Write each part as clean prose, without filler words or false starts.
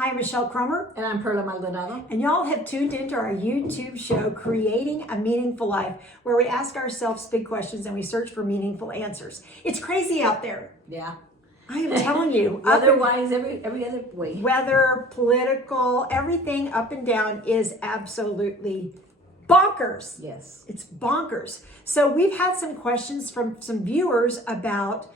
Hi, I'm Michelle Cromer. And I'm Perla Maldonado. And y'all have tuned into our YouTube show, Creating a Meaningful Life, where we ask ourselves big questions and we search for meaningful answers. It's crazy out there. Yeah. I am telling you. Otherwise, every other way. Weather, political, everything up and down is absolutely bonkers. Yes. It's bonkers. So we've had some questions from some viewers about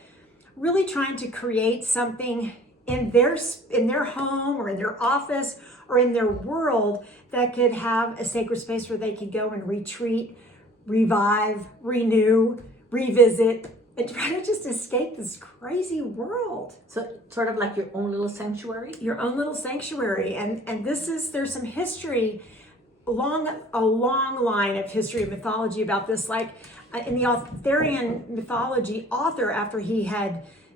really trying to create something in their home or in their office or in their world that could have a sacred space where they could go and retreat, revive, renew, revisit, and try to just escape this crazy world. So sort of like your own little sanctuary? Your own little sanctuary. And there's some history, a long line of history of mythology about this. Like in the Arthurian mythology,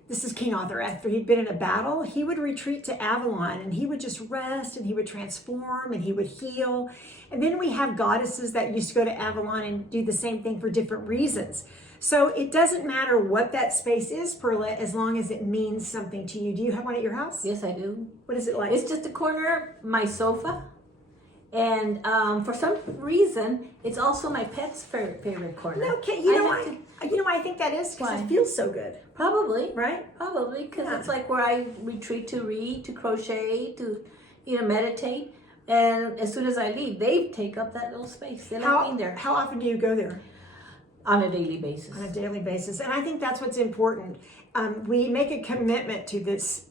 this is King Arthur, after he'd been in a battle, he would retreat to Avalon and he would just rest and he would transform and he would heal. And then we have goddesses that used to go to Avalon and do the same thing for different reasons. So it doesn't matter what that space is, Perla, as long as it means something to you. Do you have one at your house? Yes, I do. What is it like? It's just a corner of my sofa. And for some reason, it's also my pet's favorite corner. No, you know why I think that is? Because it feels so good. Probably. Right? Probably, because it's like where I retreat to read, to crochet, to meditate. And as soon as I leave, they take up that little space. They let me in there. How often do you go there? On a daily basis. On a daily basis. And I think that's what's important. We make a commitment to this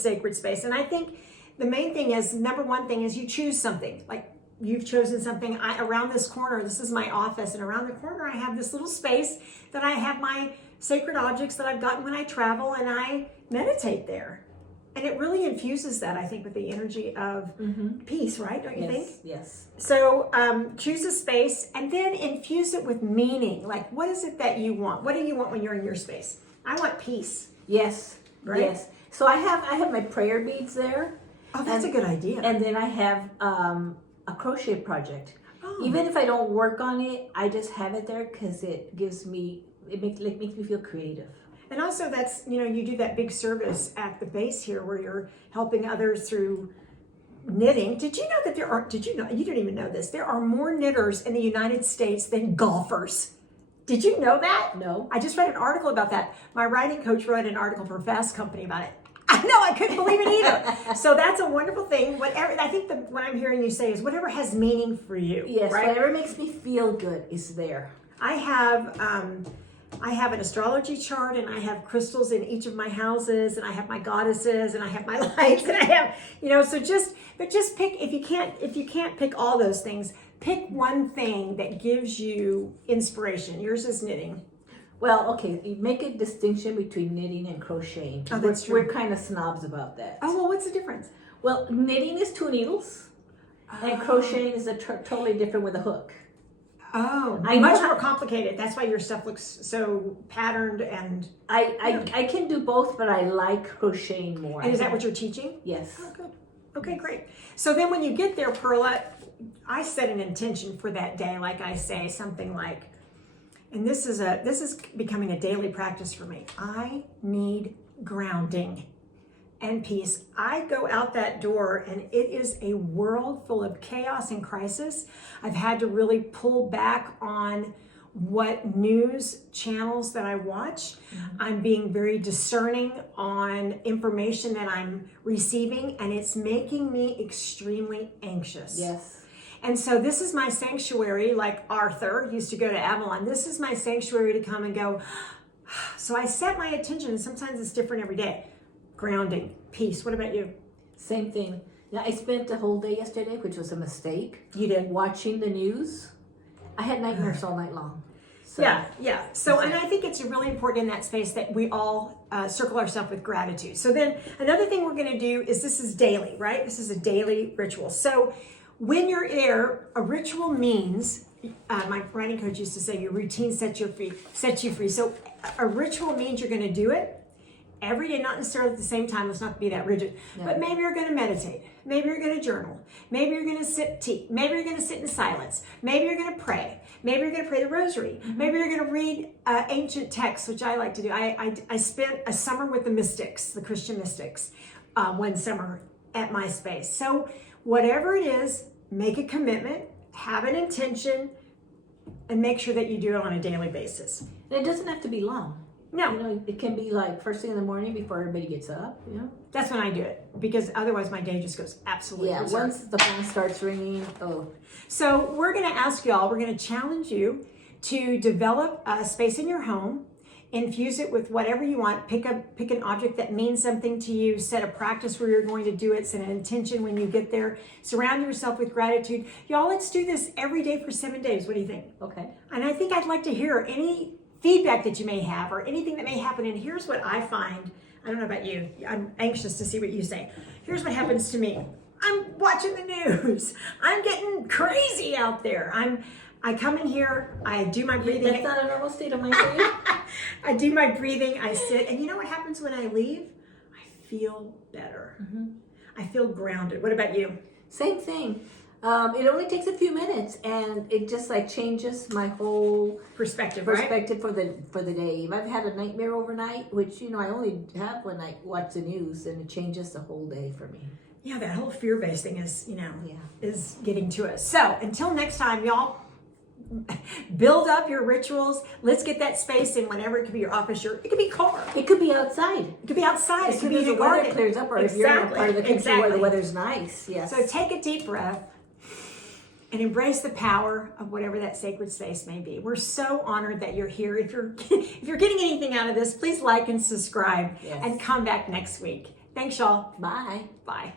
sacred space. And I think the main thing is, number one thing is you choose something. Like you've chosen something. Around this corner, this is my office, and around the corner I have this little space that I have my sacred objects that I've gotten when I travel, and I meditate there. And it really infuses that, I think, with the energy of peace, right? Don't you think? Yes. So choose a space and then infuse it with meaning. Like, what is it that you want? What do you want when you're in your space? I want peace. Yes. Right? Yes. So I have my prayer beads there. Oh, that's a good idea. And then I have a crochet project. Oh. Even if I don't work on it, I just have it there because it makes me feel creative. And also that's, you do that big service at the base here where you're helping others through knitting. Did you know that you didn't even know this, there are more knitters in the United States than golfers. Did you know that? No. I just read an article about that. My writing coach wrote an article for Fast Company about it. I know, I couldn't believe it either. So that's a wonderful thing. I think what I'm hearing you say is whatever has meaning for you. Yes, right? Whatever makes me feel good is there. I have an astrology chart, and I have crystals in each of my houses, and I have my goddesses, and I have my lights, and I have, so just pick, if you can't pick all those things, pick one thing that gives you inspiration. Yours is knitting. Well, okay, you make a distinction between knitting and crocheting. Oh, that's true. We're kind of snobs about that. Oh, well, what's the difference? Well, knitting is 2 needles, and crocheting is totally different with a hook. Oh, much more complicated. That's why your stuff looks so patterned and... I can do both, but I like crocheting more. And is that what you're teaching? Yes. Oh, good. Okay, great. So then when you get there, Perla, I set an intention for that day, like I say, something like, and this is becoming a daily practice for me. I need grounding and peace. I go out that door and it is a world full of chaos and crisis. I've had to really pull back on what news channels that I watch. I'm being very discerning on information that I'm receiving, and it's making me extremely anxious. Yes. And so this is my sanctuary, like Arthur used to go to Avalon. This is my sanctuary to come and go. So I set my attention, and sometimes it's different every day. Grounding, peace. What about you? Same thing. Now, I spent the whole day yesterday, which was a mistake. You did? Watching the news. I had nightmares all night long. So, yeah. So, and I think it's really important in that space that we all circle ourselves with gratitude. So then another thing we're going to do is, this is daily, right? This is a daily ritual. So when you're there, a ritual means, my writing coach used to say, your routine sets you free. So a ritual means you're going to do it every day, not necessarily at the same time. Let's not be that rigid. No. But maybe you're going to meditate. Maybe you're going to journal. Maybe you're going to sip tea. Maybe you're going to sit in silence. Maybe you're going to pray. Maybe you're going to pray the rosary. Maybe you're going to read ancient texts, which I like to do. I spent a summer with the mystics, the Christian mystics, one summer at my space. So whatever it is, make a commitment, have an intention, and make sure that you do it on a daily basis. And it doesn't have to be long. No. You know, it can be like first thing in the morning before everybody gets up, you know? That's when I do it, because otherwise my day just goes absolutely berserk. Once the phone starts ringing, So we're going to ask y'all, we're going to challenge you to develop a space in your home, infuse it with whatever you want, pick an object that means something to you, set a practice where you're going to do it, set an intention when you get there, surround yourself with gratitude. Y'all, let's do this every day for 7 days. What do you think? Okay. And I think I'd like to hear any feedback that you may have or anything that may happen. And here's what I find. I don't know about you. I'm anxious to see what you say. Here's what happens to me. I'm watching the news. I'm getting crazy out there. I come in here, I do my breathing. That's not a normal state of mind for you? I do my breathing, I sit, and you know what happens when I leave? I feel better. I feel grounded. What about you? Same thing. It only takes a few minutes, and it just like changes my whole Perspective, for the day. If I've had a nightmare overnight, which I only have when I watch the news, and it changes the whole day for me. Yeah, that whole fear-based thing is, is getting to us. So until next time, y'all, build up your rituals. Let's get that space in whenever. It could be your office, it could be car. It could be outside. It could be outside. It could be in the a weather garden. clears up, or if you're in a part of the country where the weather's nice. Yes. So take a deep breath and embrace the power of whatever that sacred space may be. We're so honored that you're here. If you're getting anything out of this, please like and subscribe and come back next week. Thanks, y'all. Bye. Bye.